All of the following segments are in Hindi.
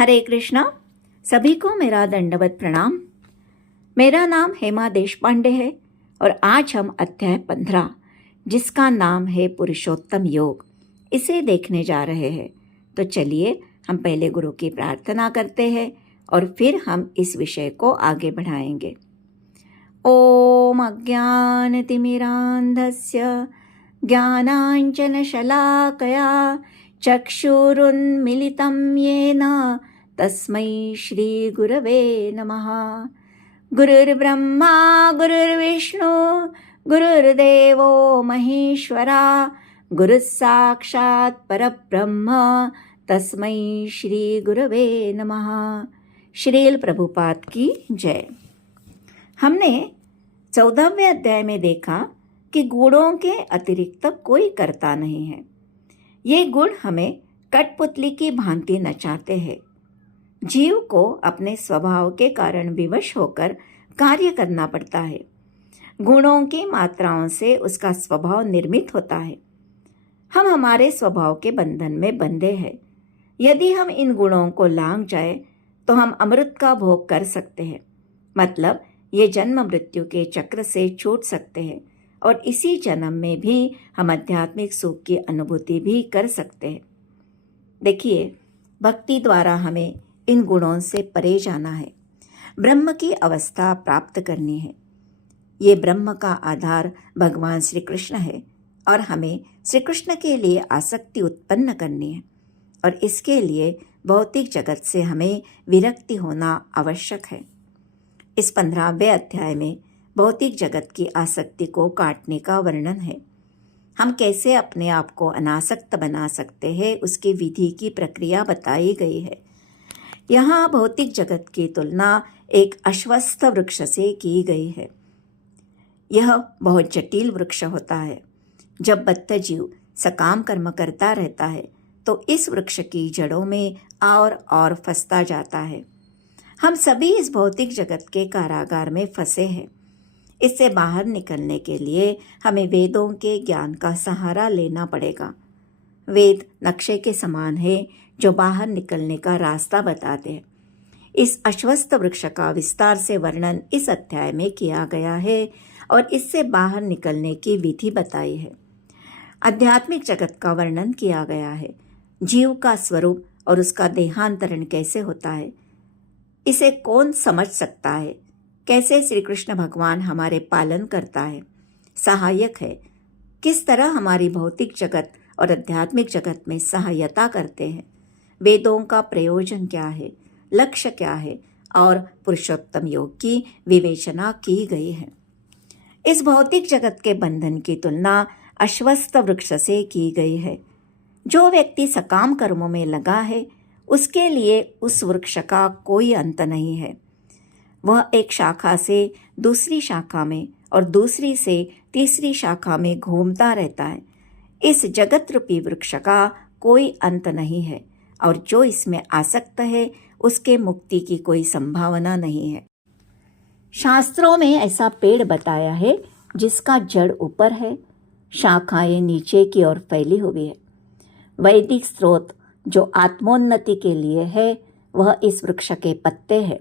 हरे कृष्णा। सभी को मेरा दंडवत प्रणाम। मेरा नाम हेमा देशपांडे है और आज हम अध्याय 15 जिसका नाम है पुरुषोत्तम योग, इसे देखने जा रहे हैं। तो चलिए हम पहले गुरु की प्रार्थना करते हैं और फिर हम इस विषय को आगे बढ़ाएंगे। ओम अज्ञानतिमिरान्धस्य ज्ञानाञ्जनशलाकया चक्षुरुन्मिलितं येन तस्मै श्रीगुरवे नमः। गुरुर्ब्रह्मा गुरुर्विष्णु गुरुर्देवो महेश्वरा, गुरुः साक्षात् परब्रह्म तस्मै श्रीगुरवे नमः। श्रील प्रभुपाद की जय। हमने 14वें अध्याय में देखा कि गुणों के अतिरिक्त कोई कर्ता नहीं है। ये गुण हमें कठपुतली की भांति नचाते हैं। जीव को अपने स्वभाव के कारण विवश होकर कार्य करना पड़ता है। गुणों की मात्राओं से उसका स्वभाव निर्मित होता है। हम हमारे स्वभाव के बंधन में बंधे हैं। यदि हम इन गुणों को लांघ जाए तो हम अमृत का भोग कर सकते हैं, मतलब ये जन्म मृत्यु के चक्र से छूट सकते हैं और इसी जन्म में भी हम आध्यात्मिक सुख की अनुभूति भी कर सकते हैं। देखिए, भक्ति द्वारा हमें इन गुणों से परे जाना है, ब्रह्म की अवस्था प्राप्त करनी है। ये ब्रह्म का आधार भगवान श्री कृष्ण है और हमें श्री कृष्ण के लिए आसक्ति उत्पन्न करनी है और इसके लिए भौतिक जगत से हमें विरक्ति होना आवश्यक है। इस 15वें अध्याय में भौतिक जगत की आसक्ति को काटने का वर्णन है। हम कैसे अपने आप को अनासक्त बना सकते हैं, उसकी विधि की प्रक्रिया बताई गई है। यहाँ भौतिक जगत की तुलना एक अश्वत्थ वृक्ष से की गई है। यह बहुत जटिल वृक्ष होता है। जब बद्ध जीव सकाम कर्म करता रहता है तो इस वृक्ष की जड़ों में और फंसता जाता है। हम सभी इस भौतिक जगत के कारागार में फंसे हैं। इससे बाहर निकलने के लिए हमें वेदों के ज्ञान का सहारा लेना पड़ेगा। वेद नक्शे के समान है जो बाहर निकलने का रास्ता बताते हैं। इस अश्वत्थ वृक्ष का विस्तार से वर्णन इस अध्याय में किया गया है और इससे बाहर निकलने की विधि बताई है। आध्यात्मिक जगत का वर्णन किया गया है। जीव का स्वरूप और उसका देहांतरण कैसे होता है, इसे कौन समझ सकता है। कैसे श्री कृष्ण भगवान हमारे पालन करता है, सहायक है, किस तरह हमारी भौतिक जगत और आध्यात्मिक जगत में सहायता करते हैं, वेदों का प्रयोजन क्या है, लक्ष्य क्या है और पुरुषोत्तम योग की विवेचना की गई है। इस भौतिक जगत के बंधन की तुलना अश्वत्थ वृक्ष से की गई है। जो व्यक्ति सकाम कर्मों में लगा है उसके लिए उस वृक्ष का कोई अंत नहीं है। वह एक शाखा से दूसरी शाखा में और दूसरी से तीसरी शाखा में घूमता रहता है। इस जगत रूपी वृक्ष का कोई अंत नहीं है और जो इसमें आसक्त है उसके मुक्ति की कोई संभावना नहीं है। शास्त्रों में ऐसा पेड़ बताया है जिसका जड़ ऊपर है, शाखाएं नीचे की ओर फैली हुई है। वैदिक स्रोत जो आत्मोन्नति के लिए है वह इस वृक्ष के पत्ते हैं।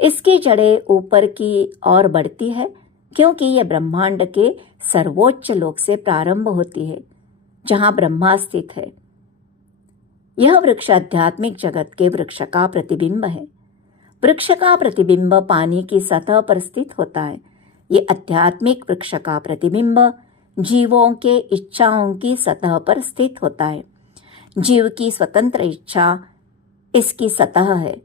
इसकी जड़ें ऊपर की ओर बढ़ती है क्योंकि यह ब्रह्मांड के सर्वोच्च लोक से प्रारंभ होती है जहां ब्रह्मा स्थित है। यह वृक्ष आध्यात्मिक जगत के वृक्ष का प्रतिबिंब है। वृक्ष का प्रतिबिंब पानी की सतह पर स्थित होता है। ये आध्यात्मिक वृक्ष का प्रतिबिंब जीवों के इच्छाओं की सतह पर स्थित होता है। जीव की स्वतंत्र इच्छा इसकी सतह है।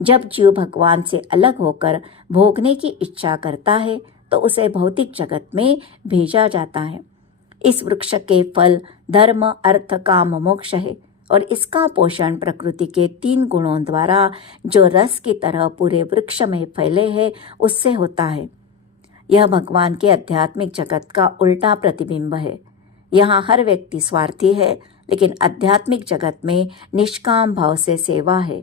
जब जीव भगवान से अलग होकर भोगने की इच्छा करता है तो उसे भौतिक जगत में भेजा जाता है। इस वृक्ष के फल धर्म, अर्थ, काम, मोक्ष है और इसका पोषण प्रकृति के 3 गुणों द्वारा जो रस की तरह पूरे वृक्ष में फैले हैं उससे होता है। यह भगवान के आध्यात्मिक जगत का उल्टा प्रतिबिंब है। यहाँ हर व्यक्ति स्वार्थी है, लेकिन आध्यात्मिक जगत में निष्काम भाव से सेवा है।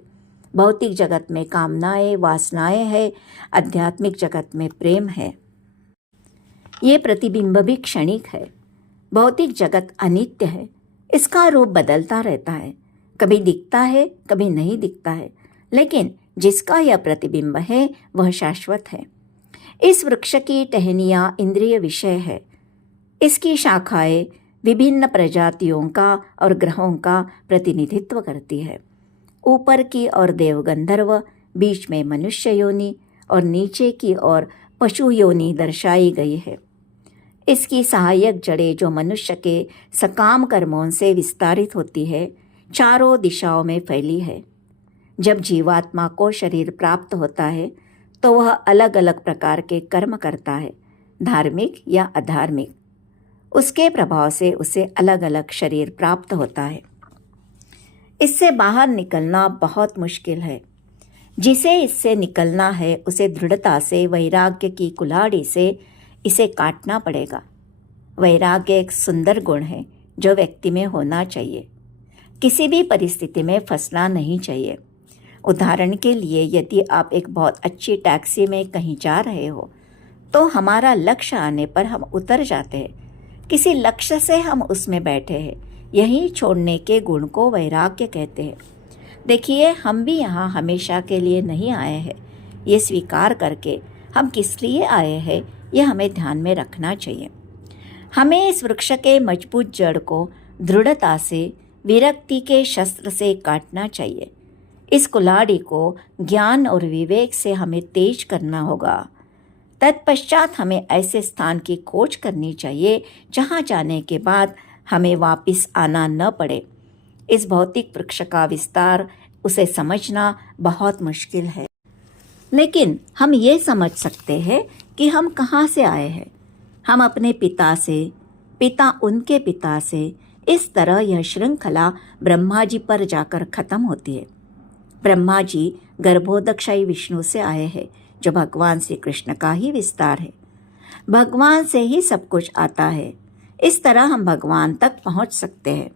भौतिक जगत में कामनाएं, वासनाएं है, आध्यात्मिक जगत में प्रेम है। ये प्रतिबिंब भी क्षणिक है। भौतिक जगत अनित्य है, इसका रूप बदलता रहता है। कभी दिखता है, कभी नहीं दिखता है, लेकिन जिसका यह प्रतिबिंब है वह शाश्वत है। इस वृक्ष की टहनियाँ इंद्रिय विषय है। इसकी शाखाएं विभिन्न प्रजातियों का और ग्रहों का प्रतिनिधित्व करती है। ऊपर की ओर देव गंधर्व, बीच में मनुष्य योनि और नीचे की ओर पशु योनि दर्शाई गई है। इसकी सहायक जड़ें जो मनुष्य के सकाम कर्मों से विस्तारित होती है, चारों दिशाओं में फैली है। जब जीवात्मा को शरीर प्राप्त होता है तो वह अलग अलग प्रकार के कर्म करता है, धार्मिक या अधार्मिक। उसके प्रभाव से उसे अलग अलग शरीर प्राप्त होता है। इससे बाहर निकलना बहुत मुश्किल है। जिसे इससे निकलना है उसे दृढ़ता से वैराग्य की कुल्हाड़ी से इसे काटना पड़ेगा। वैराग्य एक सुंदर गुण है जो व्यक्ति में होना चाहिए। किसी भी परिस्थिति में फंसना नहीं चाहिए। उदाहरण के लिए, यदि आप एक बहुत अच्छी टैक्सी में कहीं जा रहे हो तो हमारा लक्ष्य आने पर हम उतर जाते हैं। किसी लक्ष्य से हम उसमें बैठे हैं। यही छोड़ने के गुण को वैराग्य कहते हैं। देखिए, हम भी यहाँ हमेशा के लिए नहीं आए हैं। ये स्वीकार करके हम किस लिए आए हैं यह हमें ध्यान में रखना चाहिए। हमें इस वृक्ष के मजबूत जड़ को दृढ़ता से विरक्ति के शस्त्र से काटना चाहिए। इस कुल्हाड़ी को ज्ञान और विवेक से हमें तेज करना होगा। तत्पश्चात हमें ऐसे स्थान की खोज करनी चाहिए जहाँ जाने के बाद हमें वापस आना न पड़े। इस भौतिक वृक्ष का विस्तार, उसे समझना बहुत मुश्किल है, लेकिन हम ये समझ सकते हैं कि हम कहाँ से आए हैं। हम अपने पिता से, पिता उनके पिता से, इस तरह यह श्रृंखला ब्रह्मा जी पर जाकर खत्म होती है। ब्रह्मा जी गर्भोदक्षाई विष्णु से आए हैं, जो भगवान श्री कृष्ण का ही विस्तार है। भगवान से ही सब कुछ आता है। इस तरह हम भगवान तक पहुंच सकते हैं।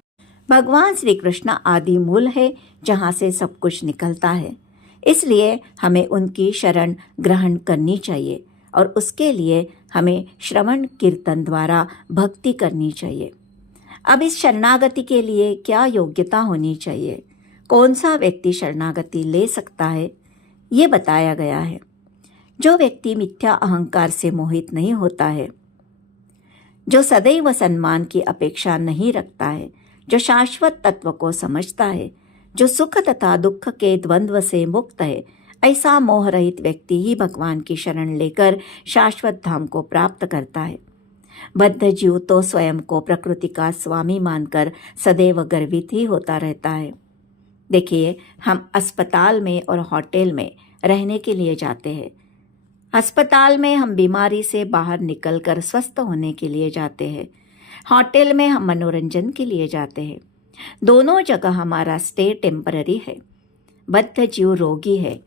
भगवान श्री कृष्ण आदि मूल है जहाँ से सब कुछ निकलता है। इसलिए हमें उनकी शरण ग्रहण करनी चाहिए और उसके लिए हमें श्रवण कीर्तन द्वारा भक्ति करनी चाहिए। अब इस शरणागति के लिए क्या योग्यता होनी चाहिए, कौन सा व्यक्ति शरणागति ले सकता है, ये बताया गया है। जो व्यक्ति मिथ्या अहंकार से मोहित नहीं होता है, जो सदैव सम्मान की अपेक्षा नहीं रखता है, जो शाश्वत तत्व को समझता है, जो सुख तथा दुख के द्वंद्व से मुक्त है, ऐसा मोह रहित व्यक्ति ही भगवान की शरण लेकर शाश्वत धाम को प्राप्त करता है। बद्ध जीव तो स्वयं को प्रकृति का स्वामी मानकर सदैव गर्वित ही होता रहता है। देखिए, हम अस्पताल में और होटल में रहने के लिए जाते हैं। अस्पताल में हम बीमारी से बाहर निकलकर स्वस्थ होने के लिए जाते हैं। होटल में हम मनोरंजन के लिए जाते हैं। दोनों जगह हमारा स्टे टेम्पररी है। बद्ध जीव रोगी है,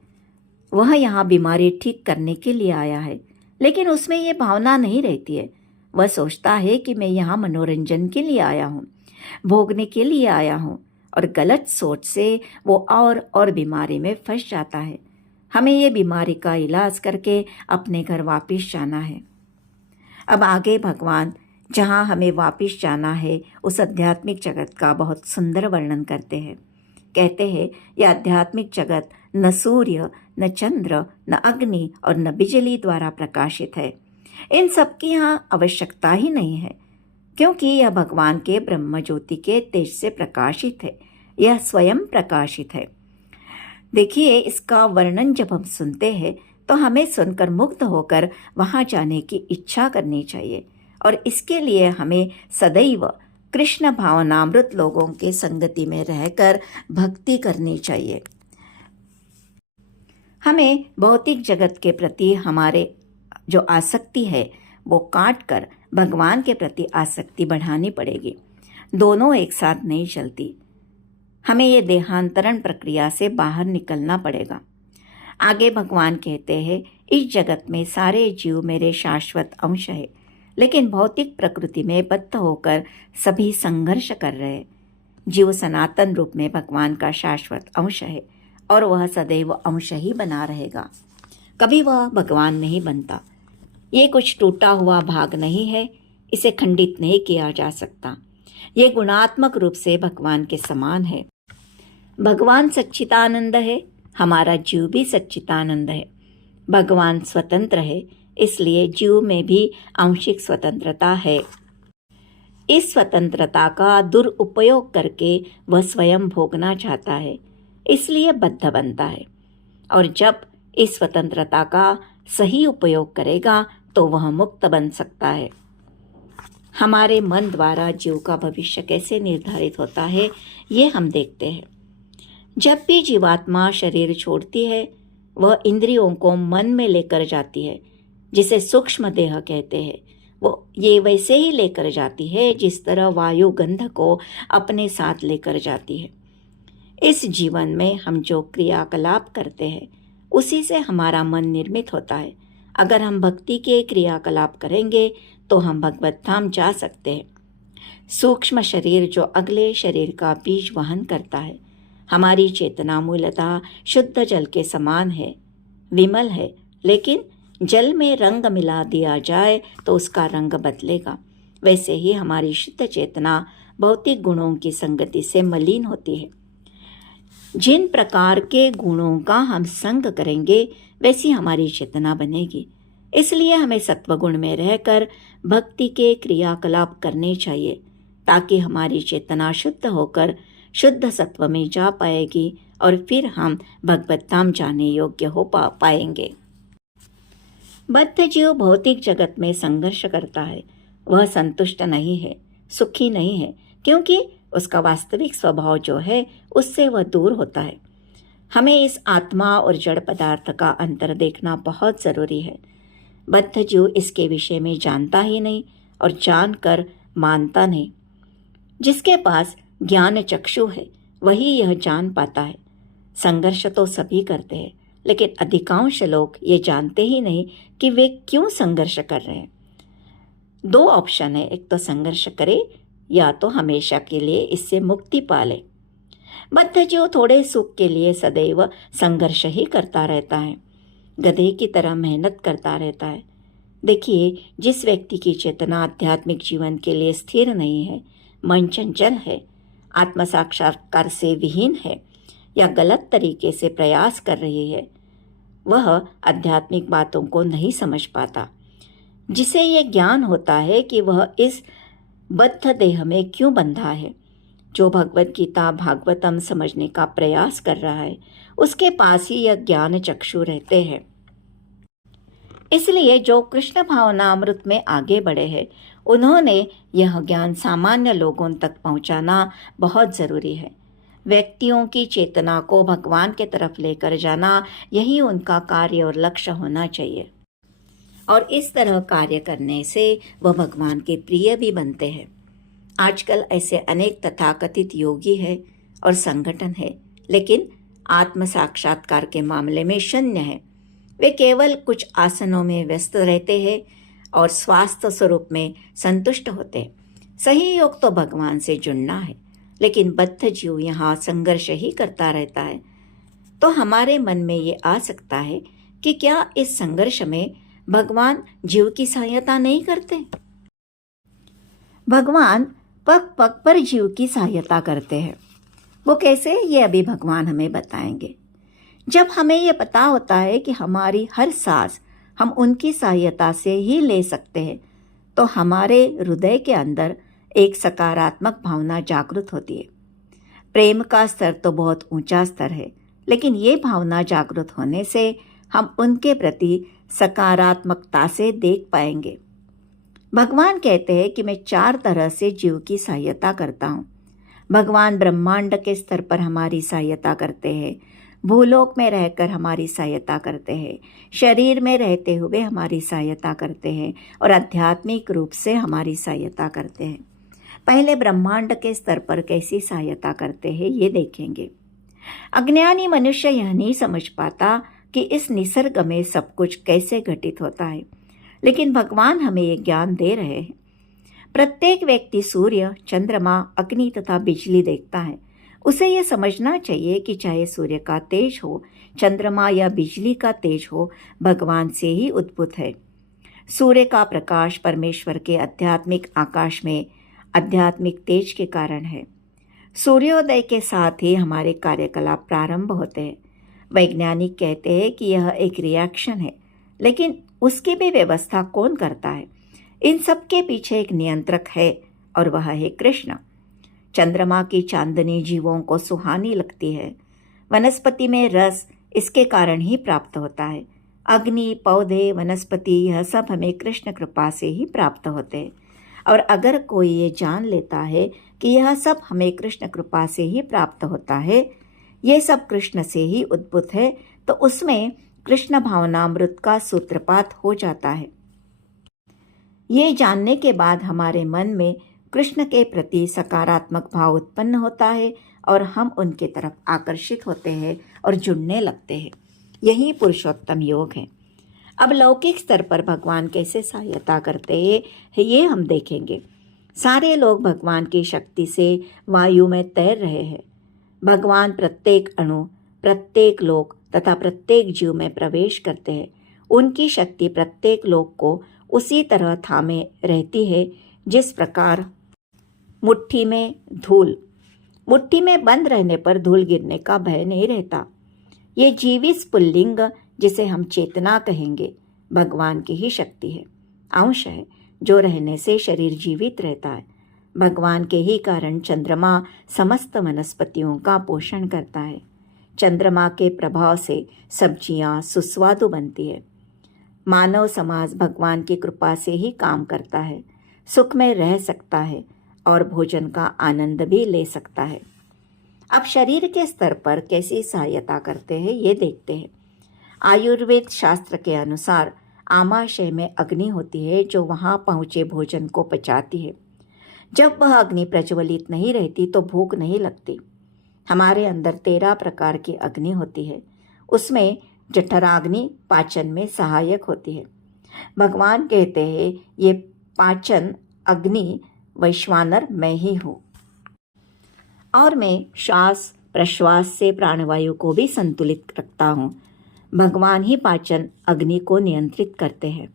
वह यहाँ बीमारी ठीक करने के लिए आया है, लेकिन उसमें ये भावना नहीं रहती है। वह सोचता है कि मैं यहाँ मनोरंजन के लिए आया हूँ, भोगने के लिए आया हूँ, और गलत सोच से वो और बीमारी में फंस जाता है। हमें ये बीमारी का इलाज करके अपने घर वापस जाना है। अब आगे भगवान जहाँ हमें वापस जाना है उस आध्यात्मिक जगत का बहुत सुंदर वर्णन करते हैं। कहते हैं, यह आध्यात्मिक जगत न सूर्य, न चंद्र, न अग्नि और न बिजली द्वारा प्रकाशित है। इन सब की यहाँ आवश्यकता ही नहीं है, क्योंकि यह भगवान के ब्रह्म ज्योति के तेज से प्रकाशित है। यह स्वयं प्रकाशित है। देखिए, इसका वर्णन जब हम सुनते हैं तो हमें सुनकर मुग्ध होकर वहाँ जाने की इच्छा करनी चाहिए, और इसके लिए हमें सदैव कृष्ण भावनामृत लोगों के संगति में रहकर भक्ति करनी चाहिए। हमें भौतिक जगत के प्रति हमारे जो आसक्ति है वो काट कर भगवान के प्रति आसक्ति बढ़ानी पड़ेगी। दोनों एक साथ नहीं चलती। हमें ये देहांतरण प्रक्रिया से बाहर निकलना पड़ेगा। आगे भगवान कहते हैं, इस जगत में सारे जीव मेरे शाश्वत अंश है, लेकिन भौतिक प्रकृति में बद्ध होकर सभी संघर्ष कर रहे हैं। जीव सनातन रूप में भगवान का शाश्वत अंश है और वह सदैव अंश ही बना रहेगा, कभी वह भगवान नहीं बनता। ये कुछ टूटा हुआ भाग नहीं है, इसे खंडित नहीं किया जा सकता। ये गुणात्मक रूप से भगवान के समान है। भगवान सच्चिदानंद है, हमारा जीव भी सच्चिदानंद है। भगवान स्वतंत्र है, इसलिए जीव में भी आंशिक स्वतंत्रता है। इस स्वतंत्रता का दुरुपयोग करके वह स्वयं भोगना चाहता है, इसलिए बद्ध बनता है। और जब इस स्वतंत्रता का सही उपयोग करेगा तो वह मुक्त बन सकता है। हमारे मन द्वारा जीव का भविष्य कैसे निर्धारित होता है, ये हम देखते हैं। जब भी जीवात्मा शरीर छोड़ती है, वह इंद्रियों को मन में लेकर जाती है, जिसे सूक्ष्म देह कहते हैं। वो ये वैसे ही लेकर जाती है जिस तरह वायु गंध को अपने साथ लेकर जाती है। इस जीवन में हम जो क्रियाकलाप करते हैं, उसी से हमारा मन निर्मित होता है। अगर हम भक्ति के क्रियाकलाप करेंगे तो हम भगवत धाम जा सकते हैं। सूक्ष्म शरीर जो अगले शरीर का बीज वहन करता है। हमारी चेतना मूलतः शुद्ध जल के समान है, विमल है, लेकिन जल में रंग मिला दिया जाए तो उसका रंग बदलेगा। वैसे ही हमारी शुद्ध चेतना भौतिक गुणों की संगति से मलिन होती है। जिन प्रकार के गुणों का हम संग करेंगे, वैसी हमारी चेतना बनेगी। इसलिए हमें सत्वगुण में रहकर भक्ति के क्रियाकलाप करने चाहिए, ताकि हमारी चेतना शुद्ध होकर शुद्ध सत्व में जा पाएगी और फिर हम भगवत धाम जाने योग्य हो पाएंगे। बद्ध जीव भौतिक जगत में संघर्ष करता है। वह संतुष्ट नहीं है, सुखी नहीं है, क्योंकि उसका वास्तविक स्वभाव जो है उससे वह दूर होता है। हमें इस आत्मा और जड़ पदार्थ का अंतर देखना बहुत ज़रूरी है। बद्ध जीव इसके विषय में जानता ही नहीं और जानकर मानता नहीं। जिसके पास ज्ञान चक्षु है वही यह जान पाता है। संघर्ष तो सभी करते हैं, लेकिन अधिकांश लोग ये जानते ही नहीं कि वे क्यों संघर्ष कर रहे हैं। दो ऑप्शन है, एक तो संघर्ष करे या तो हमेशा के लिए इससे मुक्ति पाले। बद्ध जीव थोड़े सुख के लिए सदैव संघर्ष ही करता रहता है, गधे की तरह मेहनत करता रहता है। देखिए, जिस व्यक्ति की चेतना आध्यात्मिक जीवन के लिए स्थिर नहीं है, मन चंचल है, आत्म साक्षात्कार से विहीन है या गलत तरीके से प्रयास कर रही है, वह आध्यात्मिक बातों को नहीं समझ पाता। जिसे ये ज्ञान होता है कि वह इस बद्ध देह में क्यों बंधा है, जो भगवत गीता भागवतम समझने का प्रयास कर रहा है, उसके पास ही यह ज्ञान चक्षु रहते हैं। इसलिए जो कृष्ण भावनामृत में आगे बढ़े हैं, उन्होंने यह ज्ञान सामान्य लोगों तक पहुंचाना बहुत ज़रूरी है। व्यक्तियों की चेतना को भगवान के तरफ लेकर जाना, यही उनका कार्य और लक्ष्य होना चाहिए। और इस तरह कार्य करने से वह भगवान के प्रिय भी बनते हैं। आजकल ऐसे अनेक तथाकथित योगी है और संगठन है, लेकिन आत्म साक्षात्कार के मामले में शून्य है। वे केवल कुछ आसनों में व्यस्त रहते हैं और स्वास्थ्य स्वरूप में संतुष्ट होते हैं। सही योग तो भगवान से जुड़ना है, लेकिन बद्ध जीव यहाँ संघर्ष ही करता रहता है। तो हमारे मन में ये आ सकता है कि क्या इस संघर्ष में भगवान जीव की सहायता नहीं करते? भगवान पग पग पर जीव की सहायता करते हैं। वो कैसे, ये अभी भगवान हमें बताएंगे। जब हमें ये पता होता है कि हमारी हर सांस हम उनकी सहायता से ही ले सकते हैं, तो हमारे हृदय के अंदर एक सकारात्मक भावना जागृत होती है। प्रेम का स्तर तो बहुत ऊंचा स्तर है, लेकिन ये भावना जागृत होने से हम उनके प्रति सकारात्मकता से देख पाएंगे। भगवान कहते हैं कि मैं 4 तरह से जीव की सहायता करता हूँ। भगवान ब्रह्मांड के स्तर पर हमारी सहायता करते हैं, भूलोक में रहकर हमारी सहायता करते हैं, शरीर में रहते हुए हमारी सहायता करते हैं और आध्यात्मिक रूप से हमारी सहायता करते हैं। पहले ब्रह्मांड के स्तर पर कैसी सहायता करते हैं ये देखेंगे। अज्ञानी मनुष्य यह नहीं समझ पाता कि इस निसर्ग में सब कुछ कैसे घटित होता है, लेकिन भगवान हमें ये ज्ञान दे रहे हैं। प्रत्येक व्यक्ति सूर्य, चंद्रमा, अग्नि तथा बिजली देखता है। उसे यह समझना चाहिए कि चाहे सूर्य का तेज हो, चंद्रमा या बिजली का तेज हो, भगवान से ही उद्भूत है। सूर्य का प्रकाश परमेश्वर के आध्यात्मिक आकाश में आध्यात्मिक तेज के कारण है। सूर्योदय के साथ ही हमारे कार्यकलाप प्रारंभ होते हैं। वैज्ञानिक कहते हैं कि यह एक रिएक्शन है, लेकिन उसकी भी व्यवस्था कौन करता है? इन सब के पीछे एक नियंत्रक है और वह है कृष्ण। चंद्रमा की चांदनी जीवों को सुहानी लगती है। वनस्पति में रस इसके कारण ही प्राप्त होता है। अग्नि, पौधे, वनस्पति, यह सब हमें कृष्ण कृपा से ही प्राप्त होते हैं। और अगर कोई ये जान लेता है कि यह सब हमें कृष्ण कृपा से ही प्राप्त होता है, ये सब कृष्ण से ही उद्भूत है, तो उसमें कृष्ण भावनामृत का सूत्रपात हो जाता है। ये जानने के बाद हमारे मन में कृष्ण के प्रति सकारात्मक भाव उत्पन्न होता है और हम उनके तरफ आकर्षित होते हैं और जुड़ने लगते हैं। यही पुरुषोत्तम योग है। अब लौकिक स्तर पर भगवान कैसे सहायता करते हैं ये हम देखेंगे। सारे लोग भगवान की शक्ति से वायु में तैर रहे हैं। भगवान प्रत्येक अणु, प्रत्येक लोक तथा प्रत्येक जीव में प्रवेश करते हैं। उनकी शक्ति प्रत्येक लोक को उसी तरह थामे रहती है जिस प्रकार मुट्ठी में धूल। मुट्ठी में बंद रहने पर धूल गिरने का भय नहीं रहता। ये जीवित पुल्लिंग, जिसे हम चेतना कहेंगे, भगवान की ही शक्ति है, अंश है, जो रहने से शरीर जीवित रहता है। भगवान के ही कारण चंद्रमा समस्त वनस्पतियों का पोषण करता है। चंद्रमा के प्रभाव से सब्जियां सुस्वादु बनती है। मानव समाज भगवान की कृपा से ही काम करता है, सुख में रह सकता है और भोजन का आनंद भी ले सकता है। अब शरीर के स्तर पर कैसी सहायता करते हैं ये देखते हैं। आयुर्वेद शास्त्र के अनुसार आमाशय में अग्नि होती है जो वहां पहुंचे भोजन को पचाती है। जब वह अग्नि प्रज्वलित नहीं रहती तो भूख नहीं लगती। हमारे अंदर 13 प्रकार की अग्नि होती है। उसमें जठराग्नि पाचन में सहायक होती है। भगवान कहते हैं ये पाचन अग्नि वैश्वानर मैं ही हूँ और मैं श्वास प्रश्वास से प्राणवायु को भी संतुलित रखता हूँ। भगवान ही पाचन अग्नि को नियंत्रित करते हैं।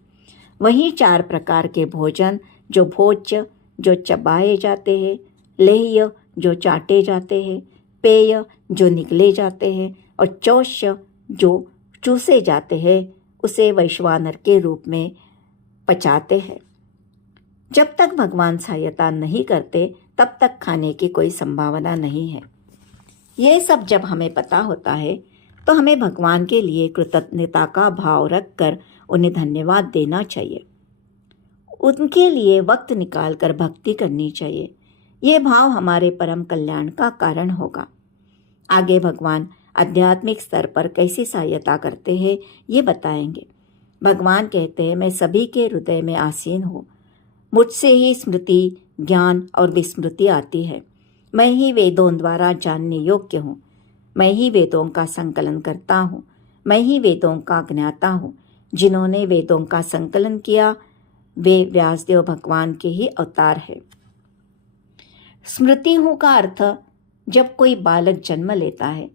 वही 4 प्रकार के भोजन, जो भोज्य जो चबाए जाते हैं, लेह्य जो चाटे जाते हैं, पेय जो निगले जाते हैं और चौष्य जो चूसे जाते हैं, उसे वैश्वानर के रूप में पचाते हैं। जब तक भगवान सहायता नहीं करते तब तक खाने की कोई संभावना नहीं है। ये सब जब हमें पता होता है तो हमें भगवान के लिए कृतज्ञता का भाव रखकर उन्हें धन्यवाद देना चाहिए। उनके लिए वक्त निकालकर भक्ति करनी चाहिए। ये भाव हमारे परम कल्याण का कारण होगा। आगे भगवान आध्यात्मिक स्तर पर कैसी सहायता करते हैं ये बताएंगे। भगवान कहते हैं मैं सभी के हृदय में आसीन हूँ। मुझसे ही स्मृति, ज्ञान और विस्मृति आती है। मैं ही वेदों द्वारा जानने योग्य हूँ। मैं ही वेदों का संकलन करता हूँ। मैं ही वेदों का ज्ञाता हूँ। जिन्होंने वेदों का संकलन किया वे व्यासदेव भगवान के ही अवतार है। स्मृति हूँ का अर्थ जब कोई बालक जन्म लेता है,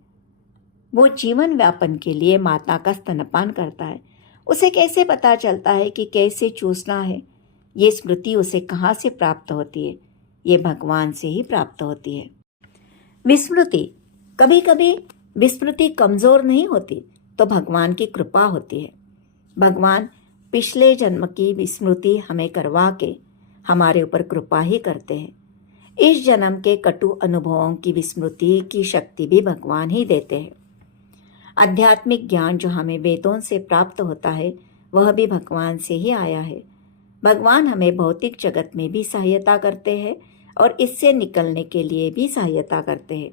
वो जीवन व्यापन के लिए माता का स्तनपान करता है। उसे कैसे पता चलता है कि कैसे चूसना है? ये स्मृति उसे कहाँ से प्राप्त होती है? ये भगवान से ही प्राप्त होती है। विस्मृति, कभी कभी विस्मृति कमजोर नहीं होती तो भगवान की कृपा होती है। भगवान पिछले जन्म की विस्मृति हमें करवा के हमारे ऊपर कृपा ही करते हैं। इस जन्म के कटु अनुभवों की विस्मृति की शक्ति भी भगवान ही देते हैं। आध्यात्मिक ज्ञान जो हमें वेदों से प्राप्त होता है वह भी भगवान से ही आया है। भगवान हमें भौतिक जगत में भी सहायता करते हैं और इससे निकलने के लिए भी सहायता करते हैं।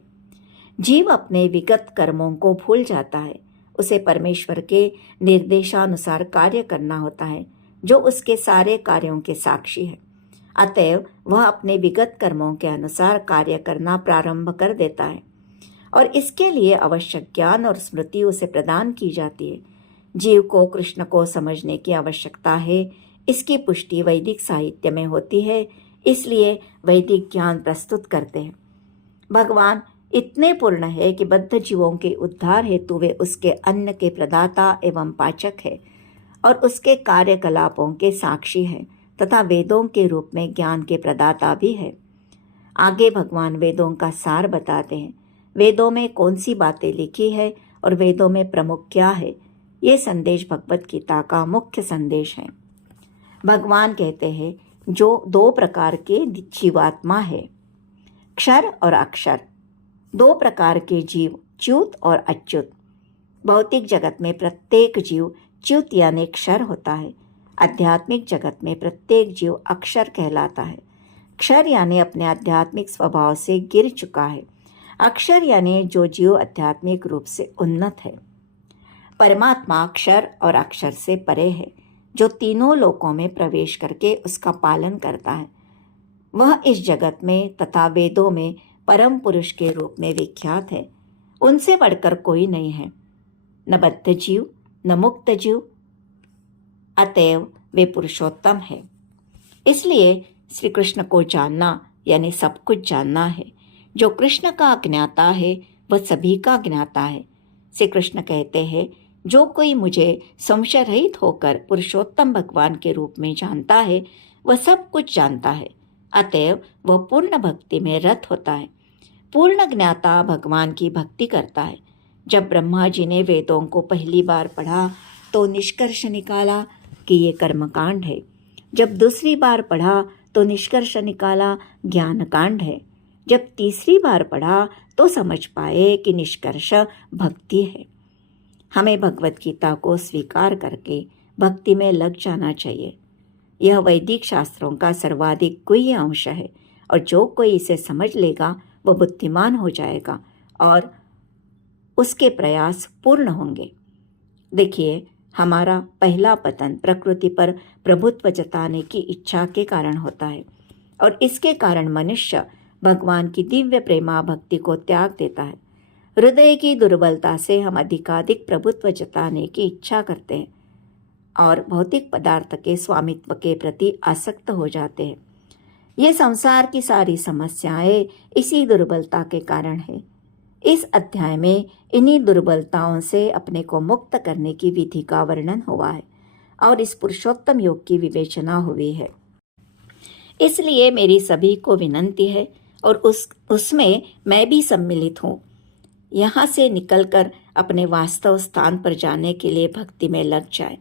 जीव अपने विगत कर्मों को भूल जाता है। उसे परमेश्वर के निर्देशानुसार कार्य करना होता है जो उसके सारे कार्यों के साक्षी है। अतएव वह अपने विगत कर्मों के अनुसार कार्य करना प्रारंभ कर देता है और इसके लिए आवश्यक ज्ञान और स्मृति उसे प्रदान की जाती है। जीव को कृष्ण को समझने की आवश्यकता है। इसकी पुष्टि वैदिक साहित्य में होती है, इसलिए वैदिक ज्ञान प्रस्तुत करते हैं। भगवान इतने पूर्ण है कि बद्ध जीवों के उद्धार हेतु वे उसके अन्न के प्रदाता एवं पाचक है और उसके कार्यकलापों के साक्षी है तथा वेदों के रूप में ज्ञान के प्रदाता भी है। आगे भगवान वेदों का सार बताते हैं। वेदों में कौन सी बातें लिखी है और वेदों में प्रमुख क्या है, ये संदेश भगवत गीता का मुख्य संदेश है। भगवान कहते हैं जो 2 प्रकार के जीवात्मा है, क्षर और अक्षर। 2 प्रकार के जीव, च्युत और अच्युत। भौतिक जगत में प्रत्येक जीव च्युत यानी क्षर होता है। आध्यात्मिक जगत में प्रत्येक जीव अक्षर कहलाता है। क्षर यानी अपने आध्यात्मिक स्वभाव से गिर चुका है। अक्षर यानी जो जीव आध्यात्मिक रूप से उन्नत है। परमात्मा अक्षर और अक्षर से परे है, जो तीनों लोकों में प्रवेश करके उसका पालन करता है। वह इस जगत में तथा वेदों में परम पुरुष के रूप में विख्यात है। उनसे बढ़कर कोई नहीं है, न बद्ध जीव न मुक्त जीव, अतएव वे पुरुषोत्तम है। इसलिए श्री कृष्ण को जानना यानी सब कुछ जानना है। जो कृष्ण का ज्ञाता है वह सभी का ज्ञाता है। श्री कृष्ण कहते हैं जो कोई मुझे संशय रहित होकर पुरुषोत्तम भगवान के रूप में जानता है वह सब कुछ जानता है, अतएव वह पूर्ण भक्ति में रत होता है। पूर्ण ज्ञाता भगवान की भक्ति करता है। जब ब्रह्मा जी ने वेदों को पहली बार पढ़ा तो निष्कर्ष निकाला कि ये कर्मकांड है। जब दूसरी बार पढ़ा तो निष्कर्ष निकाला ज्ञान कांड है। जब तीसरी बार पढ़ा तो समझ पाए कि निष्कर्ष भक्ति है। हमें भगवत गीता को स्वीकार करके भक्ति में लग जाना चाहिए। यह वैदिक शास्त्रों का सर्वाधिक गुह्य अंश है और जो कोई इसे समझ लेगा वह बुद्धिमान हो जाएगा और उसके प्रयास पूर्ण होंगे। देखिए, हमारा पहला पतन प्रकृति पर प्रभुत्व जताने की इच्छा के कारण होता है और इसके कारण मनुष्य भगवान की दिव्य प्रेमा भक्ति को त्याग देता है। हृदय की दुर्बलता से हम अधिकाधिक प्रभुत्व जताने की इच्छा करते हैं और भौतिक पदार्थ के स्वामित्व के प्रति आसक्त हो जाते हैं। ये संसार की सारी समस्याएं इसी दुर्बलता के कारण है। इस अध्याय में इन्हीं दुर्बलताओं से अपने को मुक्त करने की विधि का वर्णन हुआ है और इस पुरुषोत्तम योग की विवेचना हुई है। इसलिए मेरी सभी को विनंती है और उसमें मैं भी सम्मिलित हूँ, यहाँ से निकलकर अपने वास्तव स्थान पर जाने के लिए भक्ति में लग जाए।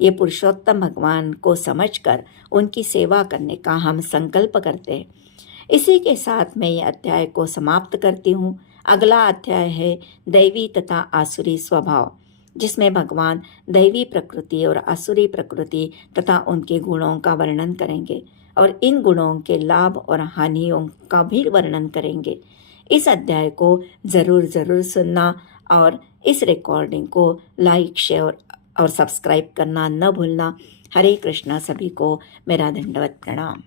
ये पुरुषोत्तम भगवान को समझकर उनकी सेवा करने का हम संकल्प करते हैं। इसी के साथ मैं ये अध्याय को समाप्त करती हूँ। अगला अध्याय है दैवी तथा आसुरी स्वभाव, जिसमें भगवान दैवी प्रकृति और आसुरी प्रकृति तथा उनके गुणों का वर्णन करेंगे और इन गुणों के लाभ और हानियों का भी वर्णन करेंगे। इस अध्याय को ज़रूर सुनना और इस रिकॉर्डिंग को लाइक, शेयर और सब्सक्राइब करना न भूलना। हरे कृष्णा। सभी को मेरा दंडवत प्रणाम।